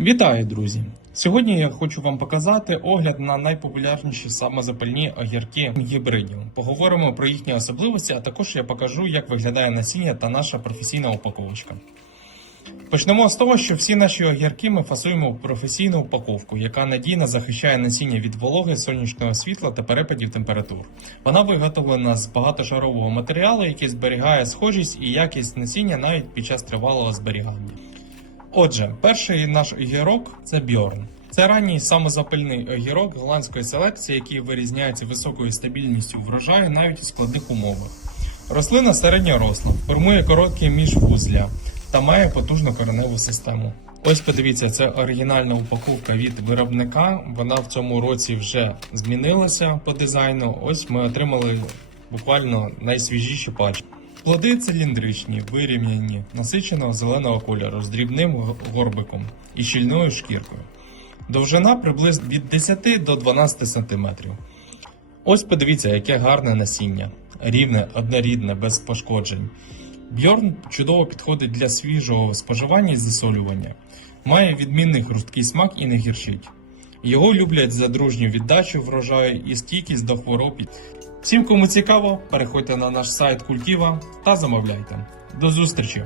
Вітаю, друзі! Сьогодні я хочу вам показати огляд на найпопулярніші самозапальні огірки гібридів. Поговоримо про їхні особливості, а також я покажу, як виглядає насіння та наша професійна упаковочка. Почнемо з того, що всі наші огірки ми фасуємо в професійну упаковку, яка надійно захищає насіння від вологи, сонячного світла та перепадів температур. Вона виготовлена з багатошарового матеріалу, який зберігає схожість і якість насіння навіть під час тривалого зберігання. Отже, перший наш огірок це Бьорн. Це ранній самозапальний огірок голландської селекції, який вирізняється високою стабільністю врожаю навіть у складних умовах. Рослина середньоросла, формує короткі міжвузля та має потужну кореневу систему. Ось подивіться, це оригінальна упаковка від виробника. Вона в цьому році вже змінилася по дизайну. Ось ми отримали буквально найсвіжіші пачки. Плоди циліндричні, вирівняні, насиченого зеленого кольору з дрібним горбиком і щільною шкіркою. Довжина приблизно від 10 до 12 см. Ось подивіться, яке гарне насіння. Рівне, однорідне, без пошкоджень. Бьорн чудово підходить для свіжого споживання і засолювання. Має відмінний хрусткий смак і не гірчить. Його люблять за дружню віддачу врожаю і стійкість до хвороб. Всім, кому цікаво, переходьте на наш сайт Культіва та замовляйте. До зустрічі!